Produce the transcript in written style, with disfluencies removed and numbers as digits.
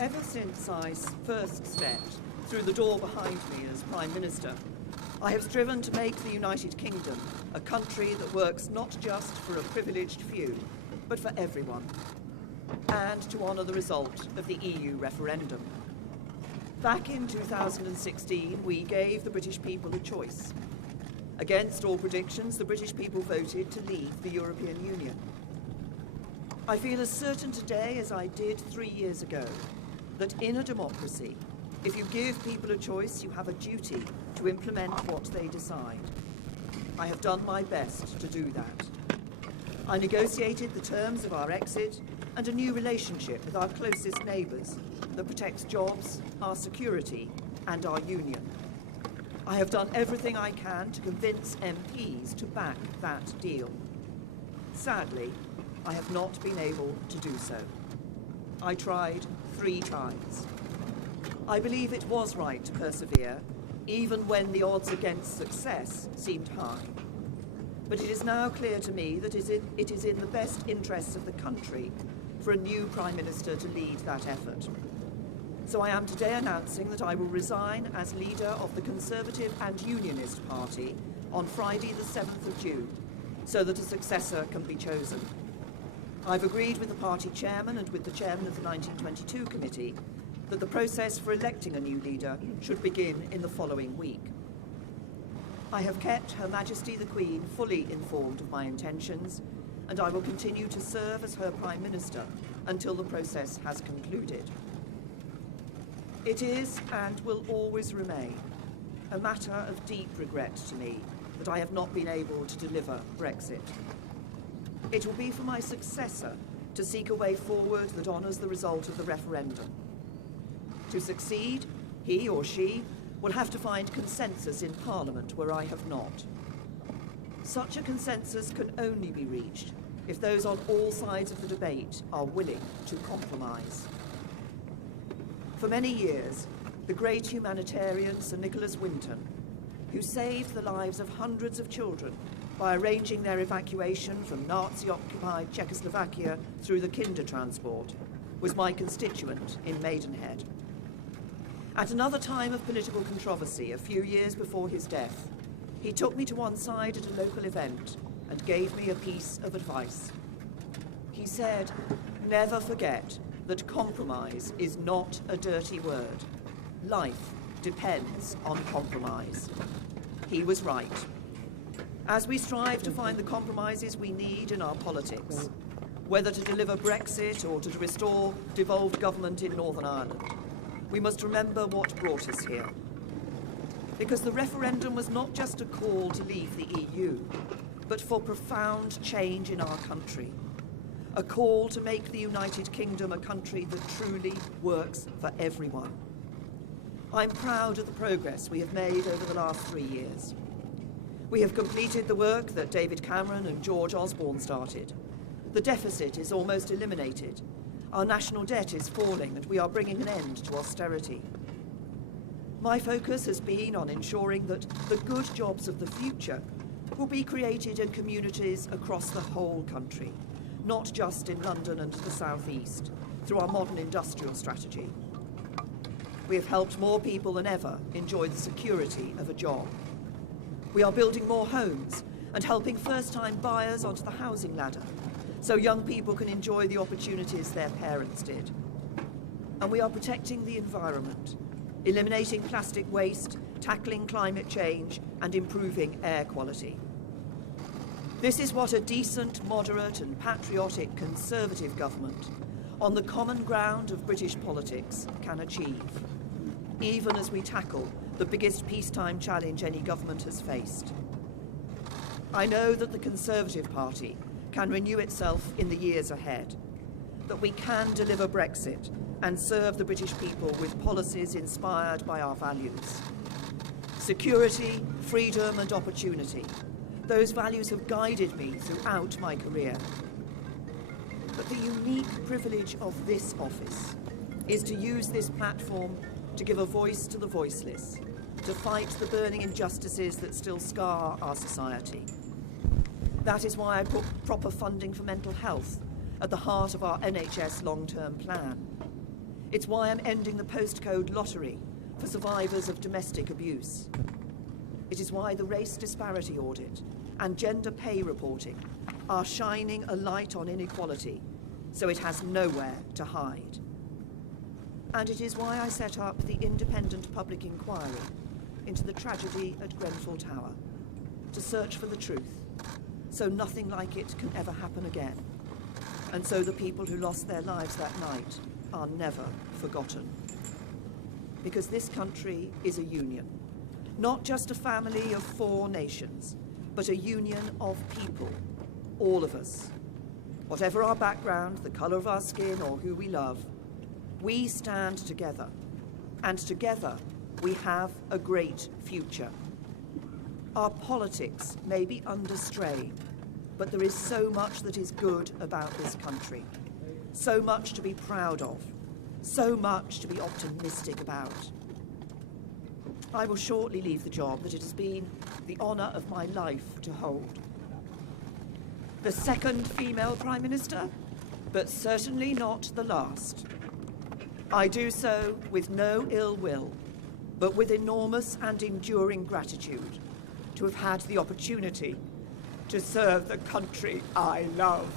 Ever since I first stepped through the door behind me as Prime Minister, I have striven to make the United Kingdom a country that works not just for a privileged few, but for everyone, and to honour the result of the EU referendum. Back in 2016, we gave the British people a choice. Against all predictions, the British people voted to leave the European Union. I feel as certain today as I did 3 years ago that in a democracy, if you give people a choice, you have a duty to implement what they decide. I have done my best to do that. I negotiated the terms of our exit and a new relationship with our closest neighbours that protects jobs, our security and our union. I have done everything I can to convince MPs to back that deal. Sadly, I have not been able to do so. I tried 3 times. I believe it was right to persevere, even when the odds against success seemed high. But it is now clear to me that it is in the best interests of the country for a new Prime Minister to lead that effort. So I am today announcing that I will resign as leader of the Conservative and Unionist Party on Friday the 7th of June, so that a successor can be chosen. I've agreed with the party chairman and with the chairman of the 1922 committee that the process for electing a new leader should begin in the following week. I have kept Her Majesty the Queen fully informed of my intentions, and I will continue to serve as her Prime Minister until the process has concluded. It is, and will always remain, a matter of deep regret to me that I have not been able to deliver Brexit. It will be for my successor to seek a way forward that honours the result of the referendum. To succeed, he or she will have to find consensus in Parliament where I have not. Such a consensus can only be reached if those on all sides of the debate are willing to compromise. For many years, the great humanitarian Sir Nicholas Winton, who saved the lives of hundreds of children by arranging their evacuation from Nazi-occupied Czechoslovakia through the Kindertransport, was my constituent in Maidenhead. At another time of political controversy, a few years before his death, he took me to one side at a local event and gave me a piece of advice. He said, "Never forget that compromise is not a dirty word. Life depends on compromise." He was right. As we strive to find the compromises we need in our politics, whether to deliver Brexit or to restore devolved government in Northern Ireland, we must remember what brought us here. Because the referendum was not just a call to leave the EU, but for profound change in our country. A call to make the United Kingdom a country that truly works for everyone. I'm proud of the progress we have made over the last 3 years. We have completed the work that David Cameron and George Osborne started. The deficit is almost eliminated. Our national debt is falling, and we are bringing an end to austerity. My focus has been on ensuring that the good jobs of the future will be created in communities across the whole country, not just in London and the South East, through our modern industrial strategy. We have helped more people than ever enjoy the security of a job. We are building more homes and helping first-time buyers onto the housing ladder, so young people can enjoy the opportunities their parents did. And we are protecting the environment, eliminating plastic waste, tackling climate change, and improving air quality. This is what a decent, moderate, and patriotic Conservative government, on the common ground of British politics, can achieve, even as we tackle the biggest peacetime challenge any government has faced. I know that the Conservative Party can renew itself in the years ahead, that we can deliver Brexit and serve the British people with policies inspired by our values. Security, freedom and opportunity. Those values have guided me throughout my career. But the unique privilege of this office is to use this platform to give a voice to the voiceless, to fight the burning injustices that still scar our society. That is why I put proper funding for mental health at the heart of our NHS long-term plan. It's why I'm ending the postcode lottery for survivors of domestic abuse. It is why the race disparity audit and gender pay reporting are shining a light on inequality so it has nowhere to hide. And it is why I set up the independent public inquiry into the tragedy at Grenfell Tower, to search for the truth, so nothing like it can ever happen again, and so the people who lost their lives that night are never forgotten. Because this country is a union, not just a family of 4 nations, but a union of people, all of us. Whatever our background, the colour of our skin, or who we love, we stand together, and together we have a great future. Our politics may be under strain, but there is so much that is good about this country, so much to be proud of, so much to be optimistic about. I will shortly leave the job that it has been the honour of my life to hold. The second female Prime Minister, but certainly not the last. I do so with no ill will, but with enormous and enduring gratitude to have had the opportunity to serve the country I love.